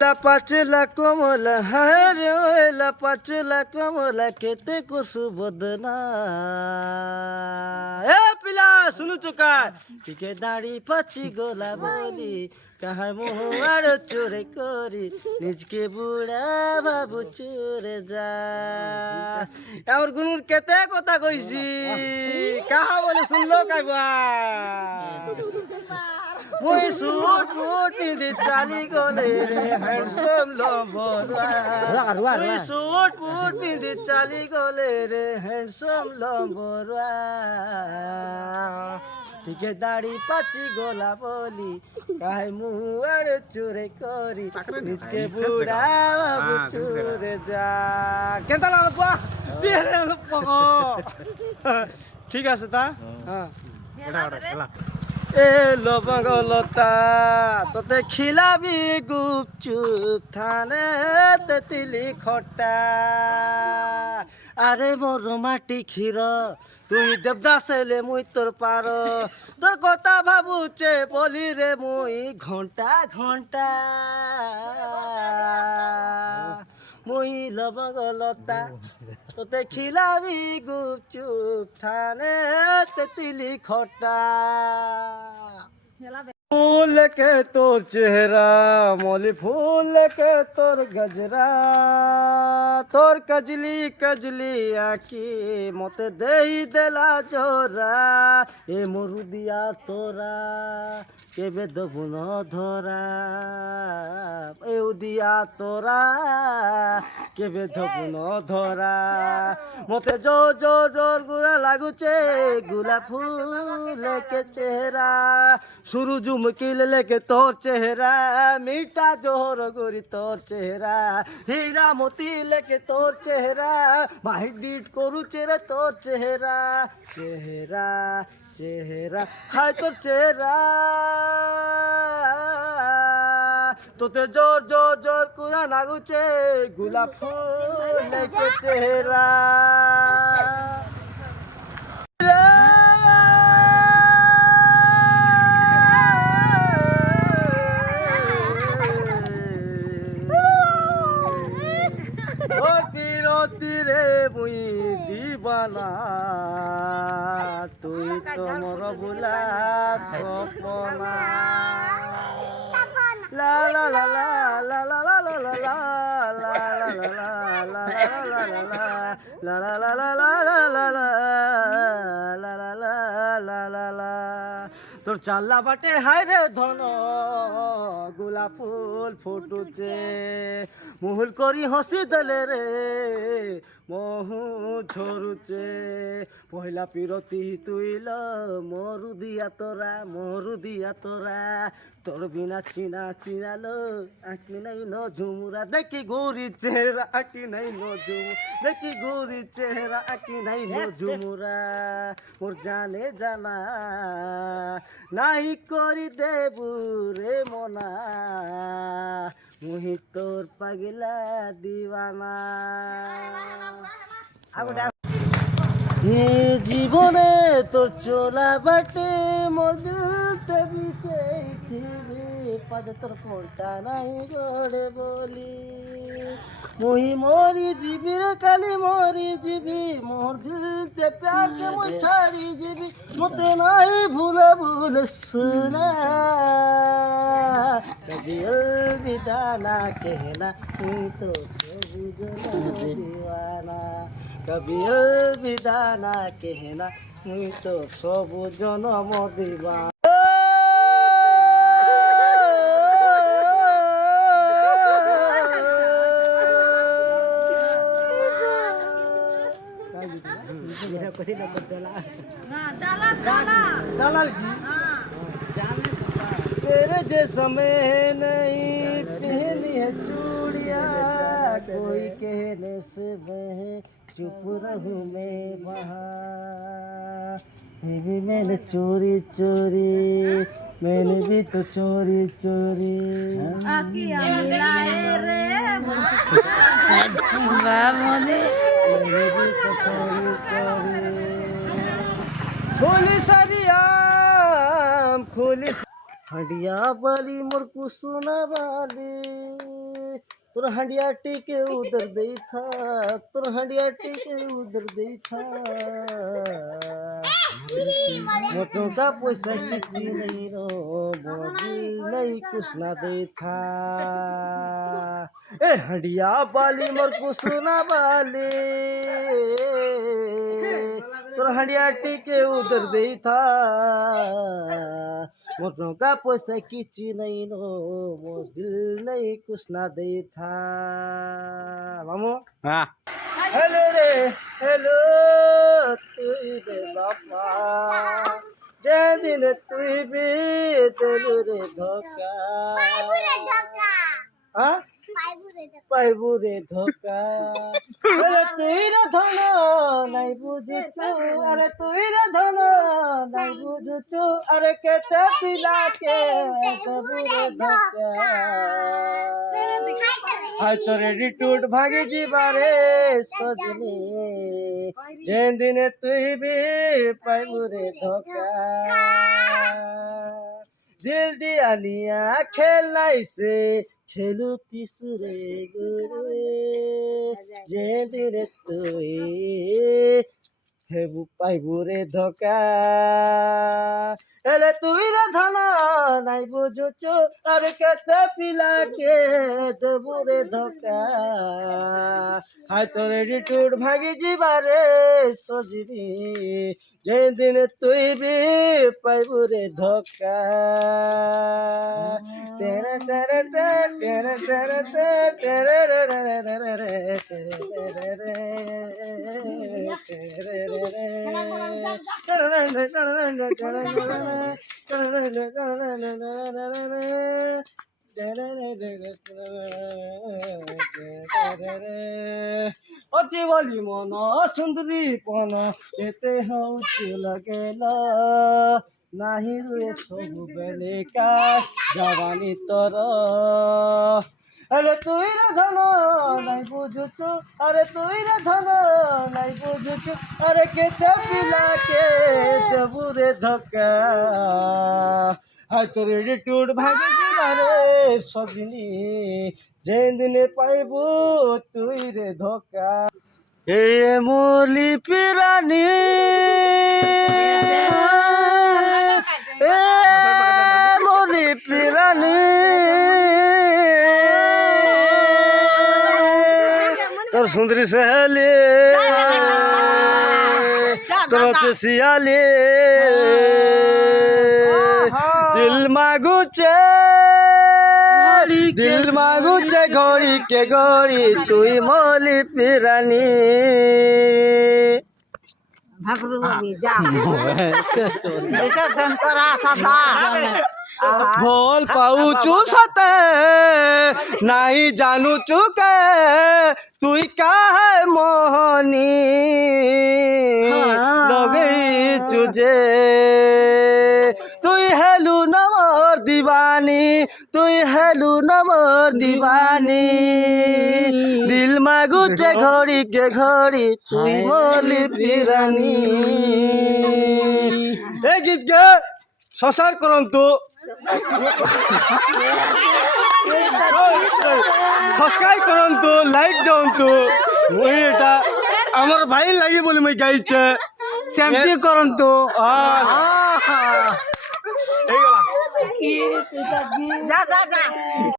La pachela como la hare, la pachela como la que te cosu bodna. पिला सुनु चुका टिके दाढ़ी पची गोला बोली कहाँ मुहार चोरे कोरी निजके बुढ़ा बाबू चोरे जा और गुनुर केते कोता कोइसी कहाँ बोले सुन लो काय बा मुई सूट मूट निधि चाली गोले रे हैंडसम लंबोरा मुई सूट मूट निधि चाली गोले रे हैंडसम लंबोरा टिके दाढ़ी पाची गोला बोली काहे मुआर चोरे करी निजके बुढ़ा बाबू चोरे जा केंता लागबा দিয়ে পকো ঠিক আছে তা হ্যাঁ এ লবঙ্গ লতা তোতে খিলাবি গুপচুপ থানে তেতিলি খটা আরে মোর মাটি ক্ষীর তুই দেবদাস এলে মুই তোর পার তোর কথা ভাবুছে বলি রে মুই ঘন্টা ঘন্টা মুই লবঙ্গ লতা তোতে খিলাবি গুপচুপ থানে তেতিলি খটা फूल के तोर चेहरा मोली फूल के तोर गजरा तोर कजली कजली आखी मते देई देला जोरा ए मरुदिया तोरा केबे दबु न धरा ए उदिया तोरा केबे दबु न धरा मते जोर जोर जोर गुला लागुचे गुलाब फूल के चेहरा शुरू झुमकिल लेके तोर चेहरा मीठा जोहर गोरी तोर चेहरा हीरा मोती लेके तोर चेहरा माही डीट करू चेहरा तोर चेहरा चेहरा चेहरा हाय तोर चेहरा তোতে জোর জোর জোর কুড়া নাগুছে গোলাপ ফুল লেকে চেহারা তীরে মুই দিবানা তুই তো মোর বুলা সপনা লা লা লা লা লা লা লা লা লা লা লা লা লা লা লা তোর চাল্লা বাটে হায় রে ধন গোলাপ ফুল ফুটুছে মুহুল করি হসি দেলে রে মহু ঝরুছে পহিলা পিরতি তুইল মরু দিয়া তোরা তোর বিনা চিনা চিনালো আঁকি নাই ন ঝুমুরা দেখি গোরি চেহারা আঁকি নাই ন ঝুমু দেখি গোরি চেহারা আঁকি নাই ন ঝুমুরা মোর জানে জানা নাই করি দেবু রে মনা মুহি তোর পাগলা দিওয়ানা এ জীবনে তোর চোলা বাটে মধুতে বিচেইছিবে পাদে তোর ফোনটা নাই গড়ে বলি মুই মরি জিবি রে কালি মরি জিবি মোর দিলতে প্যার কে মুই ছাড়ি জিবি মতে নাই ভুলে ভুলে সুনা कभी अलविदा ना कहना तू तो सबुजना दीवाना कभी अलविदा ना कहना तू तो सबुजना दीवाना दलाल तेरे जैसा मैं नहीं पहनी है चूड़िया कोई कहने से मैं चुप रहूं मैं वहाँ भी मैंने चोरी चोरी मैंने भी तो चोरी चोरी खोली सरियाम खोली हडिया बाली मोर कुसुना बाली তোর হাঁড়িয়াটি কে উদর দেই থা তোর হাঁড়িয়াটি কে উদর দেই থা মোটকা পয়সা কিছু নেই রো বদিল নেই कुछ ना दे था ए हंडिया बाली मोर कुछ ना बाली तोर हंडिया टिके उधर दे था मोटों का पैसा किची नहीं नो मोर दिल नहीं कुछ ना दे था मामू হ্যাঁ हेलो रे हेलो तू बे बापा जय दिन तू भी दिल रे धोखा हाँ पाइबू रे धोखा अरे तुई रे धन नहीं बुझुचु अरे तुई रे धन नहीं बुझुचु अरे केते पिला के देबू रे धोखा हाय तोर एटीट्यूड भागी जीवारे सजनी जेन दिन तुई भी पाइबू रे धोखा दिल दिया निया खेल नहीं से खेलू तिसुरे गुरे जे दिने तुई हेबू पाइबू रे धोका एले तुई रे धन नाइ बुझुचु अरे केते पिला के देबू रे धोका हाय तोर एटीट्यूड भागी जीवारे सजनी जे दिन तुई भी पाइबू रे धोका तेरे तेरे तेरे तेरे तेरे অতি বলি মন সুন্দরী পন এতে হচ্ছে লাগেলা নাহি রে সবু বেলেকা জবানি তর আরে তুই রে ধন নাই বুঝুচু আরে তুই রে ধন নাই বুঝুচু আরে কেতে পিলাকে দেবু রে ধোকা আই তোর এটিটিউড ভাগে দিবারে সজনি যেন দিনে পাইবু তুই রে ধোকা এ মলি পিরানি এ মলি পিরানি তোর সুন্দরী সহেলি তোর হচ্ছে শিয়ালি দিল মাগুছে ঘড়ি কে ঘড়ি তুই মলি পিরানি ভোল পাউচু সতে নাই জানু চুকে তুই কাহে মোহনী লগেইছু যে তুই হেলু নমর দিবানী তুই হেলু নমর দিবানী দিল মাগুছে ঘড়ি কে ঘড়ি তুই মলি পিরানি এই গীত গে সসার করন্তু সবস্ক্রাইব করন্তু লাইক দিয়ন্তু মুই এটা আমার ভাই লাগি বলি মুই গাইছে সেমটি করন্তু যা যা যা